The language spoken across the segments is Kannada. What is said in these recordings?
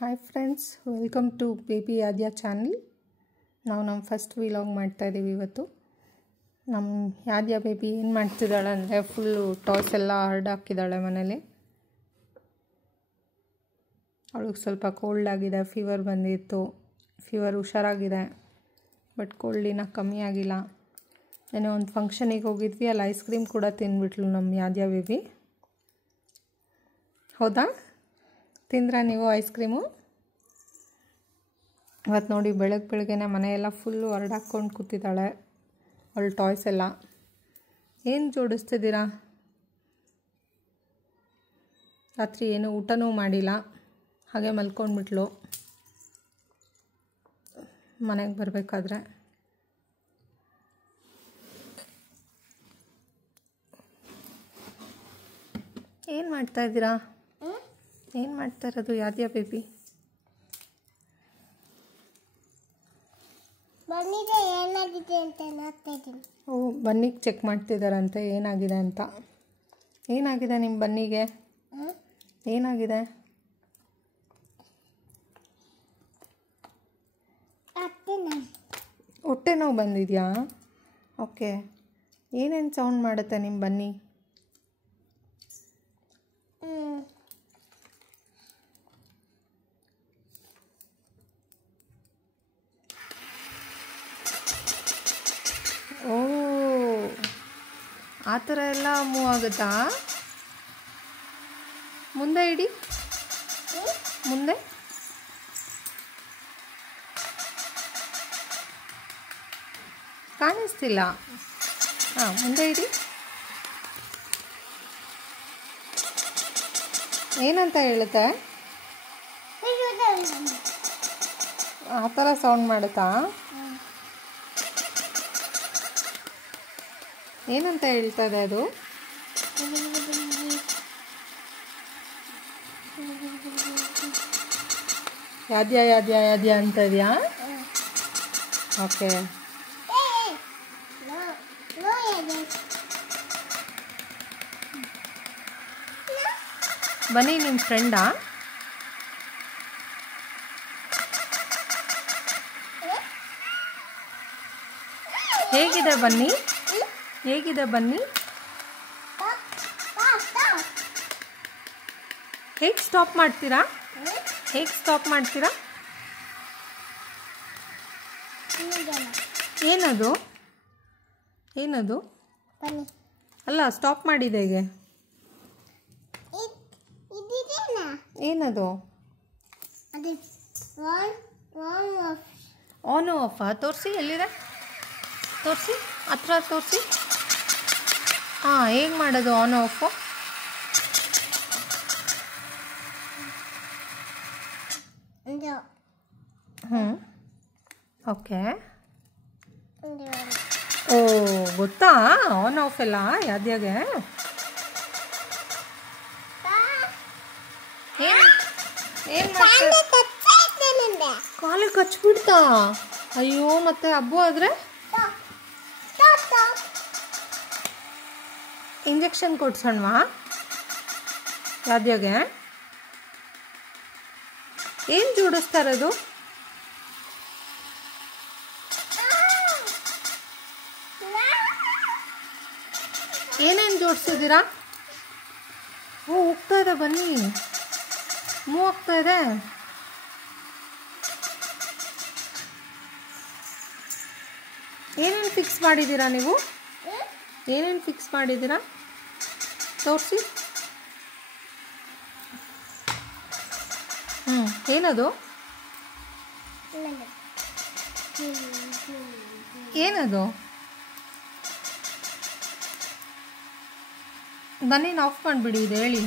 Hi friends, welcome to baby Aadya channel. ನಾವು ನಮ್ಮ ಫಸ್ಟ್ ವಿಲಾಗ್ ಮಾಡ್ತಾಯಿದ್ದೀವಿ ಇವತ್ತು. ನಮ್ಮ ಆದ್ಯಾ ಬೇಬಿ ಏನು ಮಾಡ್ತಿದ್ದಾಳೆ ಅಂದರೆ ಫುಲ್ಲು ಟಾಯ್ಸ್ ಎಲ್ಲ ಹರಡಾಕಿದ್ದಾಳೆ ಮನೇಲಿ. ಅವಳಿಗೆ ಸ್ವಲ್ಪ ಕೋಲ್ಡ್ ಆಗಿದೆ, ಫೀವರ್ ಬಂದಿತ್ತು. ಫೀವರ್ ಹುಷಾರಾಗಿದೆ, ಬಟ್ ಕೋಲ್ಡ್ ಇನ್ನೂ ಕಮ್ಮಿ ಆಗಿಲ್ಲ. ಏನೋ ಒಂದು ಫಂಕ್ಷನಿಗೆ ಹೋಗಿದ್ವಿ, ಅಲ್ಲಿ ಐಸ್ ಕ್ರೀಮ್ ಕೂಡ ತಿಂದ್ಬಿಟ್ಲು ನಮ್ಮ ಆದ್ಯಾ ಬೇಬಿ. ಹೌದಾ? ತಿಂದ್ರಾ ನೀವು ಐಸ್ ಕ್ರೀಮು? ಇವತ್ತು ನೋಡಿ ಬೆಳಗ್ಗೆನೆ ಮನೆಯೆಲ್ಲ ಫುಲ್ಲು ಹರಡಾಕ್ಕೊಂಡು ಕೂತಿದ್ದಾಳೆ ಅವಳು ಟಾಯ್ಸ್ ಎಲ್ಲ. ಏನು ಜೋಡಿಸ್ತಿದ್ದೀರಾ? ರಾತ್ರಿ ಏನು ಊಟನೂ ಮಾಡಿಲ್ಲ, ಹಾಗೆ ಮಲ್ಕೊಂಡ್ಬಿಟ್ಲು ಮನೆಗೆ ಬರಬೇಕಾದ್ರೆ. ಏನು ಮಾಡ್ತಾಯಿದ್ದೀರಾ? ಏನು ಮಾಡ್ತಾ ಇರೋದು ಆದ್ಯಾ ಬೇಬಿ? ಏನಾಗಿದೆ ಅಂತ ನೋಡ್ತಾ ಇದ್ದೀನಿ. ಓ, ಬನ್ನಿಗೆ ಚೆಕ್ ಮಾಡ್ತಿದ್ದಾರಂತೆ ಏನಾಗಿದೆ ಅಂತ. ಏನಾಗಿದೆ ನಿಮ್ಮ ಬನ್ನಿಗೆ? ಏನಾಗಿದೆ? ಹೊಟ್ಟೆ ನೋವು ಬಂದಿದೆಯಾ? ಓಕೆ. ಏನೇನು ಸೌಂಡ್ ಮಾಡುತ್ತೆ ನಿಮ್ಮ ಬನ್ನಿ? ಓ, ಆ ಥರ ಎಲ್ಲ ಮೂವ್ ಆಗುತ್ತಾ? ಮುಂದೆ ಇಡಿ, ಮುಂದೆ. ಕಾಣಿಸ್ತಿಲ್ಲ. ಹಾಂ, ಮುಂದೆ ಇಡಿ. ಏನಂತ ಹೇಳುತ್ತೆ? ಆ ಥರ ಸೌಂಡ್ ಮಾಡುತ್ತಾ? ಏನಂತ ಹೇಳ್ತದೆ ಅದು? ಯಾದ್ಯಾ ಯಾದ್ಯಾ ಯಾದ್ಯಾ ಅಂತ ಇದೆಯಾ? ಓಕೆ. ಬನ್ನಿ, ನಿಮ್ಮ ಫ್ರೆಂಡಾ? ಹೇಗಿದೆ ಬನ್ನಿ? ಹೇಗಿದೆ ಬನ್ನಿ? ಹೇಗೆ ಸ್ಟಾಪ್ ಮಾಡ್ತೀರಾ? ಹೇಗೆ ಸ್ಟಾಪ್ ಮಾಡ್ತೀರಾ? ಏನದು? ಏನದು? ಅಲ್ಲ, ಸ್ಟಾಪ್ ಮಾಡಿದೆ ಹೇಗೆ? ಏನದು? ಆನ್ ಆಫಾ? ತೋರಿಸಿ, ಎಲ್ಲಿದೆ? ತೋರಿಸಿ, ಹತ್ರ ತೋರಿಸಿ. ಹಾಂ, ಹೇಗೆ ಮಾಡೋದು ಆನ್ ಆಫು? ಓಕೆ. ಓ, ಗೊತ್ತಾ ಆನ್ ಆಫ್ ಎಲ್ಲ ಯಾದ್ಯಾಗೆ? ಏನು ಕಾಲಿಗೆ ಕಚ್ಬಿಡ್ತಾ? ಅಯ್ಯೋ, ಮತ್ತೆ ಹಬ್ಬು ಆದರೆ ಇಂಜೆಕ್ಷನ್ ಕೊಡ್ಸೋಣವಾ ಯಾದ್ಯಾಗೆ? ಏನು ಜೋಡಿಸ್ತಾ ಇರೋದು? ಏನೇನು ಜೋಡಿಸಿದ್ದೀರಾ? ಓ, ಹೋಗ್ತಾ ಇದೆ, ಬನ್ನಿ, ಮೂವ್ ಆಗ್ತಾ ಇದೆ. ಏನೇನು ಫಿಕ್ಸ್ ಮಾಡಿದ್ದೀರಾ ನೀವು? ಏನೇನು ಫಿಕ್ಸ್ ಮಾಡಿದ್ದೀರಾ? ತೋರಿಸಿ. ಏನದು? ಏನದು? ಬನ್ನಿ, ಆಫ್ ಮಾಡಿಬಿಡಿ, ಇದು ಹೇಳಿ.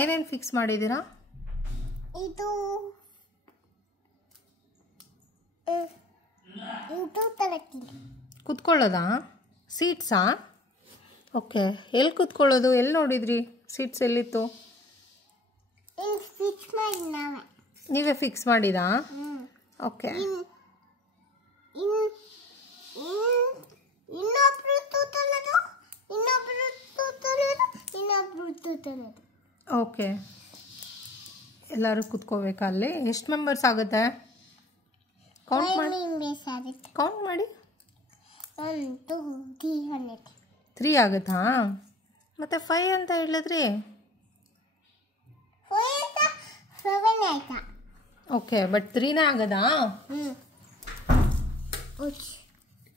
ಏನೇನು ಫಿಕ್ಸ್ ಮಾಡಿದ್ದೀರಾ? ಇದು ಕೂತ್ಕೊಳ್ಳೋದಾ? ಸೀಟ್ಸಾ? ಓಕೆ. ಎಲ್ಲಿ ಕೂತ್ಕೊಳ್ಳೋದು? ಎಲ್ಲಿ ನೋಡಿದ್ರಿ ಸೀಟ್ಸ್? ಎಲ್ಲಿತ್ತು? ನೀವೇ ಫಿಕ್ಸ್ ಮಾಡಿದಾ? ಓಕೆ. ಇನ್ನೊಬ್ರು ತೂತನೋದು ಇನ್ನೊಬ್ರು ತೂತನೋದು. ಓಕೆ, ಎಲ್ಲರೂ ಕುತ್ಕೋಬೇಕಾ ಅಲ್ಲಿ? ಎಷ್ಟು ಮೆಂಬರ್ಸ್ ಆಗುತ್ತೆ? ಕೌಂಟ್ ಮಾಡಿ. ಕೌಂಟ್ ಮಾಡಿ. 1 2 3 3 ಆಗುತ್ತಾ? ಮತ್ತೆ 5 ಅಂತ ಹೇಳಿದ್ರಿ. 7 ಆಯ್ತಾ? ಓಕೆ, ಬಟ್ 3ನೇ ಆಗದಾ?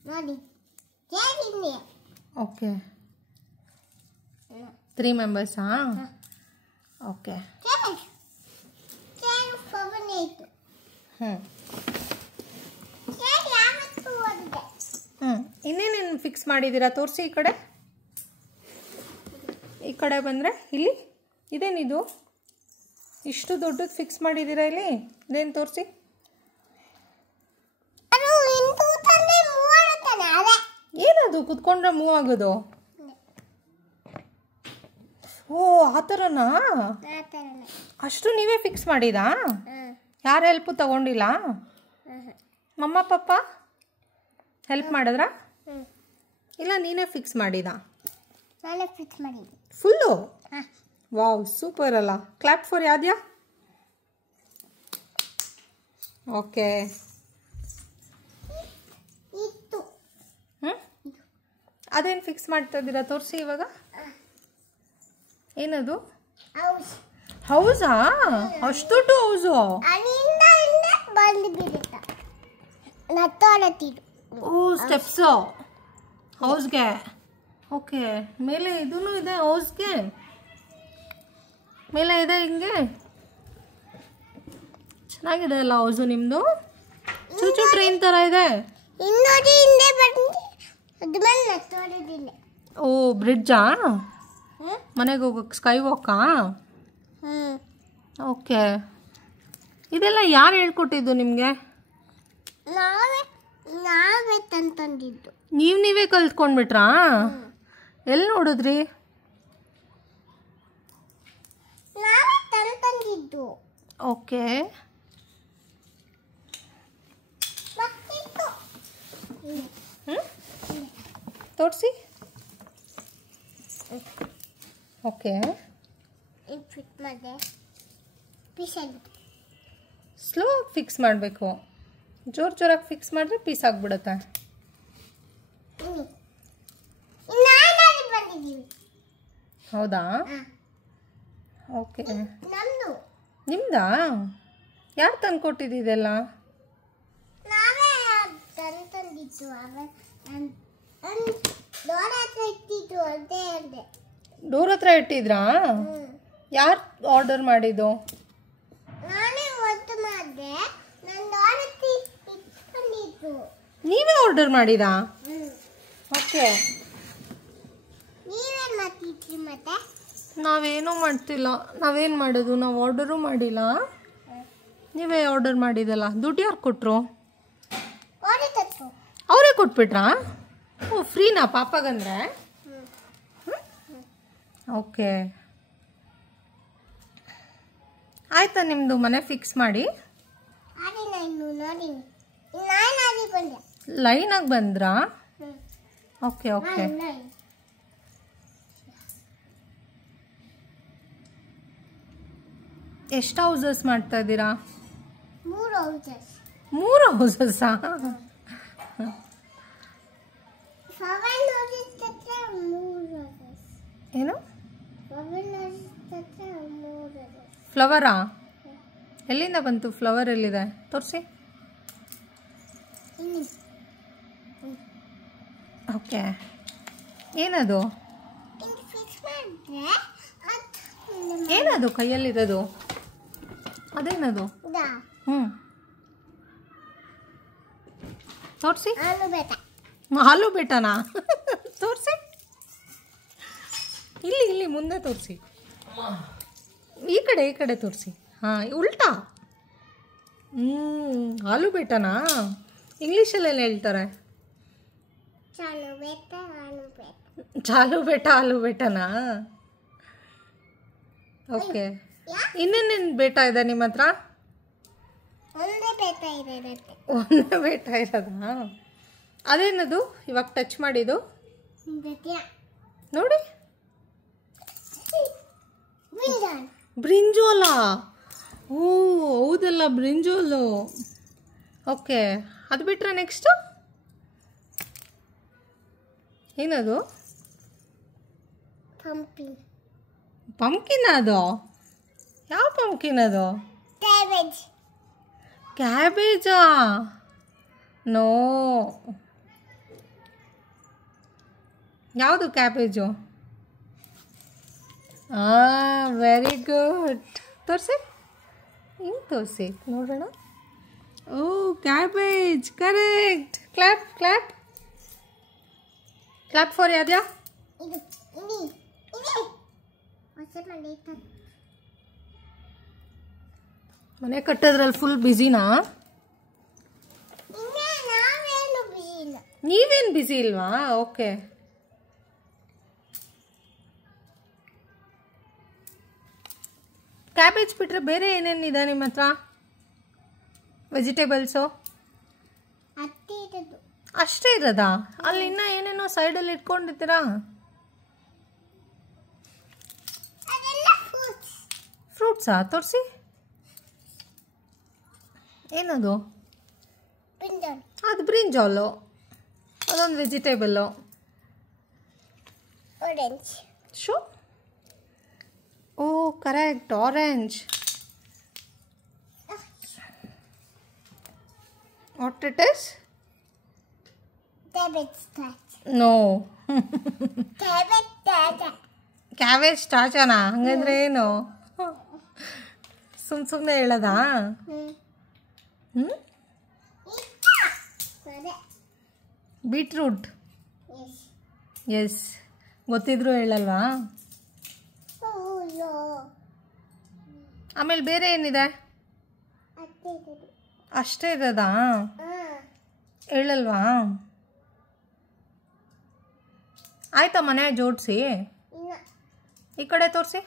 ನೋಡಿ ಓಕೆ, 3 ಮೆಂಬರ್ಸಾ? ಓಕೆ. ಇನ್ನೇನೇನು ಫಿಕ್ಸ್ ಮಾಡಿದ್ದೀರಾ? ತೋರಿಸಿ ಈ ಕಡೆ. ಈ ಕಡೆ ಬಂದರೆ ಇಲ್ಲಿ ಇದೇನಿದು? ಇಷ್ಟು ದೊಡ್ಡದು ಫಿಕ್ಸ್ ಮಾಡಿದ್ದೀರಾ ಇಲ್ಲಿ? ಇದೇನು ತೋರಿಸಿ. ಏನದು ಕುತ್ಕೊಂಡ್ರೆ ಮೂವ್ ಆಗೋದು? ಓ, ಆ ಥರನಾ? ಅಷ್ಟು ನೀವೇ ಫಿಕ್ಸ್ ಮಾಡಿದಾ? ಯಾರ ಹೆಲ್ಪು ತಗೊಂಡಿಲ್ಲ? ಮಮ್ಮ ಪಪ್ಪ ಹೆಲ್ಪ್ ಮಾಡಿದ್ರಾ? ಇಲ್ಲ ನೀನೇ ಫಿಕ್ಸ್ ಮಾಡಿದಾ? ಫುಲ್ಲು? ವಾವ್, ಸೂಪರ್ ಅಲ್ಲ. ಕ್ಲಾಪ್ ಫಾರ್ ಯಾದ್ಯಾ. ಓಕೆ. ಅದೇನು ಫಿಕ್ಸ್ ಮಾಡ್ತಾ ಇದ್ದೀರಾ? ತೋರಿಸಿ ಇವಾಗ. ಏನದು? ಹೌಸಾ? ಅಷ್ಟು ದೊಡ್ಡ ಹೌಸು? ಓ, ಸ್ಟೆಪ್ಸು ಹೌಸ್ಗೆ. ಓಕೆ, ಮೇಲೆ ಇದೂ ಇದೆ ಹೌಸ್ಗೆ. ಮೇಲೆ ಇದೆ ಹಿಂಗೆ. ಚೆನ್ನಾಗಿದೆ ಅಲ್ಲ ಹೌಸು ನಿಮ್ಮದು? ಚೂಚು ಟ್ರೈನ್ ಥರ ಇದೆ. ಓ, ಬ್ರಿಡ್ಜಾ? ಮನೆಗೆ ಹೋಗೋಕ್ಕೆ ಸ್ಕೈ ವಾಕಾ? ಓಕೆ. ಇದೆಲ್ಲ ಯಾರು ಹೇಳ್ಕೊಟ್ಟಿದ್ದು ನಿಮಗೆ? ನಾವೇ ತಂದಿದ್ದು. ನೀವೇ ಕಲ್ತ್ಕೊಂಡ್ಬಿಟ್ರಾ? ಎಲ್ಲಿ ನೋಡಿದ್ರಿ? ನಾವೇ ತಂದಿದ್ದು. ಓಕೆ. ತೋರಿಸಿ. ಓಕೆ. ಸ್ಲೋ ಫಿಕ್ಸ್ ಮಾಡಬೇಕು. ಜೋರಾಗಿ ಫಿಕ್ಸ್ ಮಾಡಿದ್ರೆ ಪೀಸ್ ಆಗಿಬಿಡುತ್ತೆ. ಹೌದಾ? ಓಕೆ. ನಿಮ್ದಾ? ಯಾರು ತಂದ್ಕೊಟ್ಟಿದ್ದೆಲ್ಲ? ಡೋರ್ ಹತ್ರ ಇಟ್ಟಿದ್ರಾ? ಯಾರು ಆರ್ಡರ್ ಮಾಡಿದ್ದು? ನೀವೇ ಆರ್ಡರ್ ಮಾಡಿದಾ? ಓಕೆ. ನಾವೇನೂ ಮಾಡ್ತಿಲ್ಲ. ನಾವೇನು ಮಾಡೋದು? ನಾವು ಆರ್ಡರು ಮಾಡಿಲ್ಲ. ನೀವೇ ಆರ್ಡರ್ ಮಾಡಿದಲ್ಲ. ದುಡ್ಡು ಯಾರು ಕೊಟ್ಟರು? ಅವರೇ ಕೊಟ್ಬಿಟ್ರಾ? ಓ, ಫ್ರೀನಾ ಪಾಪಗಂದ್ರೆ? ಓಕೆ. ಆಯ್ತಾ ನಿಮ್ಮದು ಮನೆ ಫಿಕ್ಸ್ ಮಾಡಿ? ಲೈನಾಗಿ ಬಂದ್ರಾ? Okay okay. ಎಷ್ಟು ಹೌಸಸ್ ಮಾಡ್ತಾ ಇದ್ದೀರಾ? 3 ಹೌಸಸ್ಸಾ? ಏನು? ಫ್ಲವರಾ? ಎಲ್ಲಿಂದ ಬಂತು? ಫ್ಲವರ್ ಎಲ್ಲಿದೆ? ತೋರಿಸಿ. ಓಕೆ. ಏನದು? ಏನದು ಕೈಯಲ್ಲಿರೋದು? ಅದೇನದು? ತೋರಿಸಿ. ಆಲೂ ಬೇಟನಾ? ತೋರಿಸಿ. ಇಲ್ಲಿ ಮುಂದೆ ತೋರಿಸಿ. ಈ ಕಡೆ ತೋರಿಸಿ. ಹಾಂ, ಉಲ್ಟಾ. ಆಲೂ ಬೇಟನಾ? ಇಂಗ್ಲೀಷಲ್ಲೇನು ಹೇಳ್ತಾರೆ? ಚಾಲು ಬೇಟ ಆಲೂ ಬೇಟನಾ? ಓಕೆ. ಇನ್ನೇನೇನು ಬೇಟ ಇದೆ ನಿಮ್ಮ ಹತ್ರ? ಒಂದೇ ಬೇಟ ಇರೋದಾ? ಅದೇನದು ಇವಾಗ ಟಚ್ ಮಾಡಿದ್ದು? ನೋಡಿ, ಬ್ರಿಂಜಾಲ್. ಬ್ರಿಂಜೋಲ. ಓ ಹೌದಲ್ಲ, ಬ್ರಿಂಜೋಲು. ಓಕೆ, ಅದು ಬಿಟ್ಟರೆ ನೆಕ್ಸ್ಟು ಏನದು? ಪಂಪಿನ್. ಪಂಪ್ಕಿನ್ ಅದು? ಯಾವ ಪಂಪ್ಕಿನ್ ಅದು? ಕ್ಯಾಬೇಜ್. ಕ್ಯಾಬೇಜಾ? ನೋ. ಯಾವುದು ಕ್ಯಾಬೇಜು? Very good. ತೋರಿಸಿ, ಹಿಂಗೆ ತೋರಿಸಿ ನೋಡೋಣ. Oh cabbage, correct. Clap clap clap for ಯಾವ್ದ್ಯಾ? ಇದು ಇಲ್ಲಿ ಇಲ್ಲಿ ಹೊಸ ಮನೆ ಕಟ್. ಮನೆ ಕಟ್ಟೋದ್ರಲ್ಲಿ ಫುಲ್ ಬ್ಯುಸಿನಾ? ನಾವೇನು ಬಿಸಿ ಇಲ್ಲ. ನೀವೇನು ಬ್ಯುಸಿ ಇಲ್ವಾ? ಓಕೆ. ಕ್ಯಾಬೇಜ್ ಬಿಟ್ಟರೆ ಬೇರೆ ಏನೇನಿದೆ ನಿಮ್ಮ ಹತ್ರ? ವೆಜಿಟೇಬಲ್ಸು ಅತ್ತೆ ಇರೋದು ಅಷ್ಟೇ ಇರೋದಾ? ಅಲ್ಲಿ ಇನ್ನೂ ಏನೇನೋ ಸೈಡಲ್ಲಿ ಇಟ್ಕೊಂಡಿದ್ದೀರಾ? ಅದೆಲ್ಲ ಫ್ರೂಟ್ಸ್. ಫ್ರೂಟ್ಸಾ? ತೋರಿಸಿ, ಏನದು? ಬ್ರಿಂಜಾಲ್. ಅದು ಬ್ರಿಂಜಾಲು, ಅದೊಂದು vegetable. Orange. Show. Oh correct, orange. What it is? Cabbage starch. No. Cabbage starch. Cabbage ಸ್ಟಾರ್ಚನಾ? ಹಂಗಂದ್ರೆ ಏನು? ಸುಮ್ಮನೆ ಹೇಳೋದಾ? ಹ್ಞೂ. ಅದೇ. ಬೀಟ್ರೂಟ್. ಎಸ್. ಎಸ್, ಗೊತ್ತಿದ್ರು ಹೇಳಲ್ವಾ? ಅಯ್ಯೋ. ಆಮೇಲೆ ಬೇರೆ ಏನಿದೆ? ಅತ್ತೆ ಇರೋದು. ಅಷ್ಟೇ ಇರೋದಾ? ಹಾಂ. ಹೇಳಲ್ವಾ? ಆಯ್ತಾ ಮನೆ ಜೋಡಿಸಿ? ಇನ್ನು ಈ ಕಡೆ ತೋರಿಸಿ.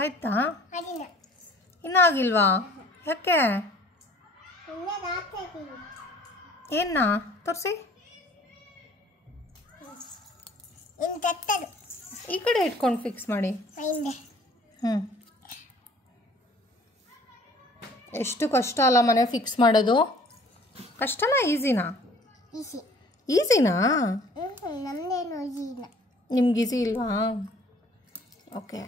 ಆಯ್ತಾ? ಅದಿಲ್ಲ. ಇನ್ನೂ ಆಗಿಲ್ವಾ? ಯಾಕೆ? ಇನ್ನು ರಾತ್ರಿ ಹಾಕಿದ್ದೀನಿ. ಏನ ತೋರಿಸಿ. ಇನ್ನು ತಟ್ಟದು. ಈ ಕಡೆ ಇಟ್ಕೊಂಡು ಫಿಕ್ಸ್ ಮಾಡಿ. ಹಿಂದೆ. ಹ್ಞೂ. ಎಷ್ಟು ಕಷ್ಟ ಅಲ್ಲ ಮನೆ ಫಿಕ್ಸ್ ಮಾಡೋದು? ಕಷ್ಟನಾ ಈಸಿನಾ? ಈಸಿ. ಈಸಿನಾ? ನಮ್ಮದೇನು ಈಸಿ ಇಲ್ಲ. ನಿಮ್ಗೆ ಈಸಿ ಇಲ್ವಾ? ಓಕೆ.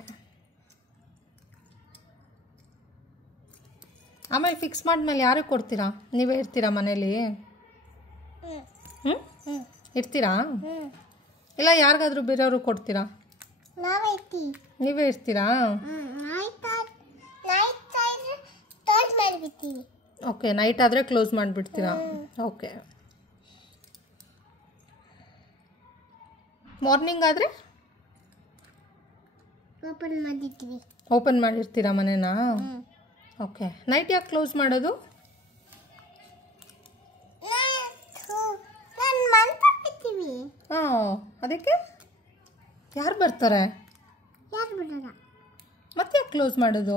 ಆಮೇಲೆ ಫಿಕ್ಸ್ ಮಾಡಿದ್ಮೇಲೆ ಯಾರಿಗೆ ಕೊಡ್ತೀರಾ? ನೀವೇ ಇರ್ತೀರಾ ಮನೇಲಿ? ಹ್ಞೂ, ಇರ್ತೀರಾ? ಇಲ್ಲ ಯಾರಿಗಾದ್ರೂ ಬೇರೆಯವ್ರು ಕೊಡ್ತೀರಾ? ನಾವೇ ಇರ್ತೀವಿ. ನೀವೇ ಇರ್ತೀರಾ? ಕ್ಲೋಸ್ ಮಾಡಿಬಿಡ್ತೀವಿ. ಓಕೆ, ನೈಟ್ ಆದರೆ ಕ್ಲೋಸ್ ಮಾಡಿಬಿಡ್ತೀರಾ? ಓಕೆ. ಮಾರ್ನಿಂಗ್ ಆದರೆ ಓಪನ್ ಮಾಡಿರ್ತೀವಿ. ಓಪನ್ ಮಾಡಿರ್ತೀರಾ ಮನೆನಾ? ಓಕೆ. ನೈಟ್ ಯಾಕೆ ಕ್ಲೋಸ್ ಮಾಡೋದು? ಹಾಂ, ಅದಕ್ಕೆ ಯಾರು ಬರ್ತಾರೆ? ಯಾರು ಬಿಡೋಣ. ಮತ್ತೆ ಯಾಕೆ ಕ್ಲೋಸ್ ಮಾಡೋದು?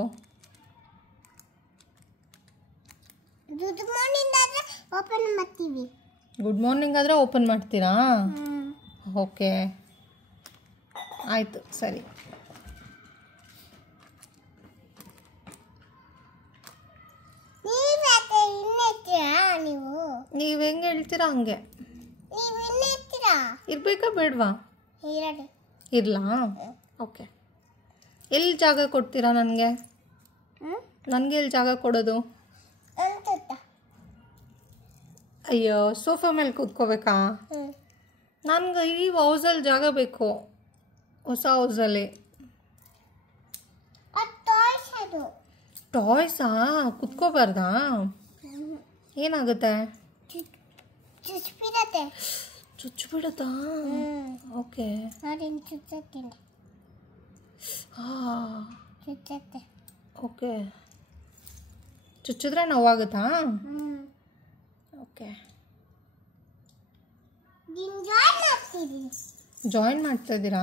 ಗುಡ್ ಮಾರ್ನಿಂಗ್ ಆದರೆ ಓಪನ್ ಮಾಡ್ತೀವಿ. ಗುಡ್ ಮಾರ್ನಿಂಗ್ ಆದರೆ ಓಪನ್ ಮಾಡ್ತೀರಾ? ಓಕೆ, ಆಯಿತು, ಸರಿ. ನೀವು ಹೆಂಗೆ ಹೇಳ್ತೀರಾ ಹಂಗೆ. ಇರ್ಬೇಕಾ ಬೇಡವಾ? ಇರಲಾ? ಓಕೆ. ಎಲ್ಲಿ ಜಾಗ ಕೊಡ್ತೀರಾ ನನಗೆ? ನನಗೆ ಎಲ್ಲಿ ಜಾಗ ಕೊಡೋದು? ಅಯ್ಯೋ, ಸೋಫಾ ಮೇಲೆ ಕೂತ್ಕೋಬೇಕಾ? ನನಗೆ ಈ ಹೌಸಲ್ಲಿ ಜಾಗ ಬೇಕು, ಹೊಸ ಹೌಸಲ್ಲಿ. ಟಾಯ್ಸಾ? ಕುತ್ಕೋಬಾರ್ದಾ? ಏನಾಗುತ್ತೆ? ಚುಚ್ಚಿಬಿಡುತ್ತಾ? ಓಕೆ. ಓಕೆ. ಚುಚ್ಚಿದ್ರೆ ನೋವಾಗುತ್ತಾ? ಓಕೆ. ಜಾಯಿನ್ ಮಾಡ್ತಾ ಇದ್ದೀರಾ?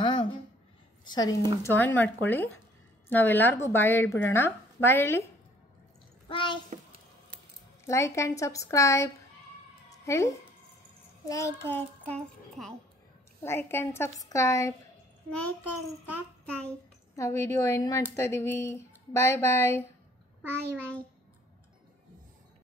ಸರಿ, ನೀವು ಜಾಯಿನ್ ಮಾಡ್ಕೊಳ್ಳಿ. ನಾವೆಲ್ಲರಿಗೂ ಬಾಯ್ ಹೇಳ್ಬಿಡೋಣ. ಬಾಯ್ ಹೇಳಿ. ಬಾಯ್. ಲೈಕ್ ಆ್ಯಂಡ್ ಸಬ್ಸ್ಕ್ರೈಬ್ ಹೇಳಿ. Like and subscribe. Like and subscribe. Like and subscribe. ನಾವು ವಿಡಿಯೋ ಎಂಡ್ ಮಾಡ್ತಾ ಇದ್ದೀವಿ. ಬಾಯ್ ಬಾಯ್. ಬಾಯ್ ಬಾಯ್.